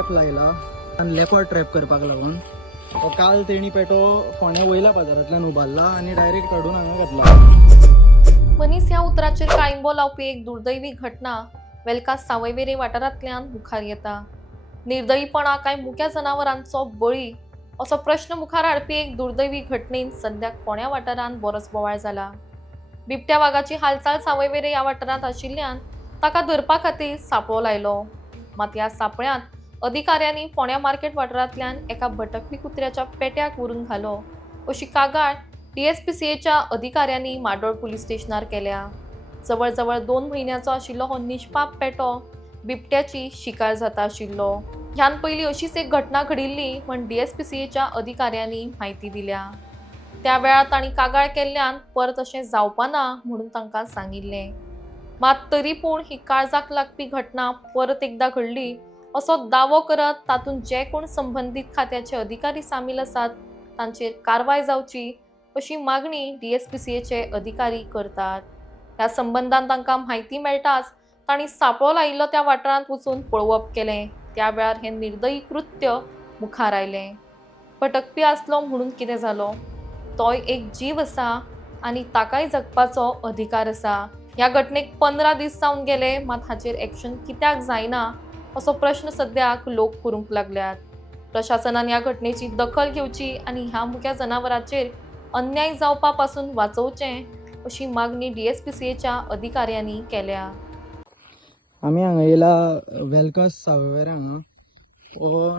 Trap लायला आणि leopard trap करपाक लागून काल तेणी पेटो फोण्या वयल्या बाजारांतल्यान उबारला आणि डायरेक्ट काडून हांगा घातला। मनीस ह्या उतराचेर काळिंबो लावपी एक दुर्दैवी घटना वेलका सावयवेरें वाठारांतल्यान मुखार येता। निर्दयीपणा काय मुक्या जनावरांचो बळी असो प्रश्न मुखार हाडपी एक दुर्दैवी घटनेन सद्याक फोण्या वाठारांत बरोच बोवाळ जाला। बिबट्या वाघाची हालचाल सावयवेरें ह्या वाठारांत आशिल्ल्यान ताका धरपा खातीर सांपळो लायलो। मात ह्या सांपळ्यांत अधिकाऱ्यांनी फोण्या मार्केट वाठारांतल्यान एका भटकपी कुत्र्याच्या पेट्याक व्हरून घालो अशी कागाळ डीएसपीसीएच्या अधिकाऱ्यांनी माडोळ पुलीस स्टेशनार केल्या। जवळ जवळ 2 म्हयन्याचो आशिल्लो हो निष्पाप पेटो बिबट्याची शिकार जाता आशिल्लो। ह्यान पयलीं अशीच एक घटना घडिल्ली म्हण डीएसपीसीएच्या अधिकाऱ्यांनी म्हायती दिल्या। त्या वेळार तांणी कागाळ केल्ल्यान परत अशें जावपा ना म्हणून तांकां सांगिल्लें। मात तरी पूण ही काळजाक लागपी घटना परत एकदा घडली असो दावो करत तातूंत जे कोण संबंधीत खात्याचे अधिकारी सामील आसात तांचेर कारवाय जावची अशी मागणी डीएसपीसीएचे अधिकारी करतात। ह्या संबंधान तांकां म्हायती मेळटाच तांणी सांपळो लायिल्लो त्या वाठारांत वचून पळोवप केलें। त्या वेळार हें निर्दयी कृत्य मुखार आयलें। भटकपी आसलो म्हणून कितें जालो, तोय एक जीव आसा आनी ताकाय जगपाचो अधिकार आसा। ह्या घटनेक 15 दीस जावन गेले मात हाचेर एक्शन कित्याक जायना असो प्रश्न सद्याक लोक करूंक लागल्यात। प्रशासनान ह्या घटनेची दखल घेवची आनी ह्या मुक्या जनावरांचेर अन्याय जावपा पासून वाचोवचें अशी मागणी डीएसपीसीएच्या अधिकाऱ्यांनी केल्या। आमी हांगा येयला वेलकस सावयवेरें हांगा हो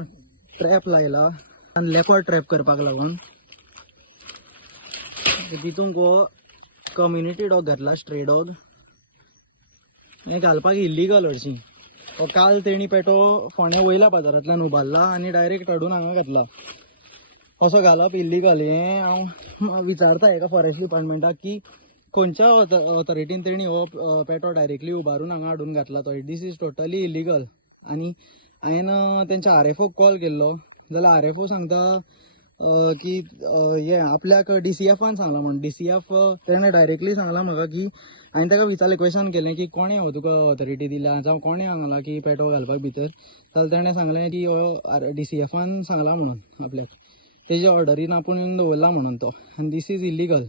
ट्रॅप लायला आणि लेपर्ड ट्रॅप करपाक लागून तितूंक हो कम्युनिटी डॉग घातला, स्ट्रे डॉग। हें घालपाक इल्लीगल हरशीं। हो काल तेणी पेटो फोण्या वयल्या बाजारांतल्यान उबारला आणि डायरेक्ट काडून हांगा घातला। असो घालप इल्लीगल। हें हांव विचारता हेका फॉरेस्ट डिपार्टमेंटाक की खंयच्या ऑथॉरिटीन तेणी हो पेटो डायरेक्टली उबारून हांगा हाडून घातला तो। This is totally illegal. आनी हांवें तेंच्या आरएफओक कॉल केल्लो जाल्यार आरएफओ सांगता की हे आपल्याक डीसीएफान सांगलां म्हण। डीसीएफ तेणें डायरेक्टली सांगलां म्हाका की हांवें ताका विचारलें, क्वेश्चन केलें की कोणें हो तुका ऑथॉरिटी दिल्या जावं कोणें सांगलां की पेटो घालपाक भितर। जाल्यार तेणें सांगलें की हो डीसीएफान सांगलां म्हणून आपल्याक, तेजे ऑर्डरीन आपूण दवरला म्हणून तो। आनी दीस इज इल्लीगल।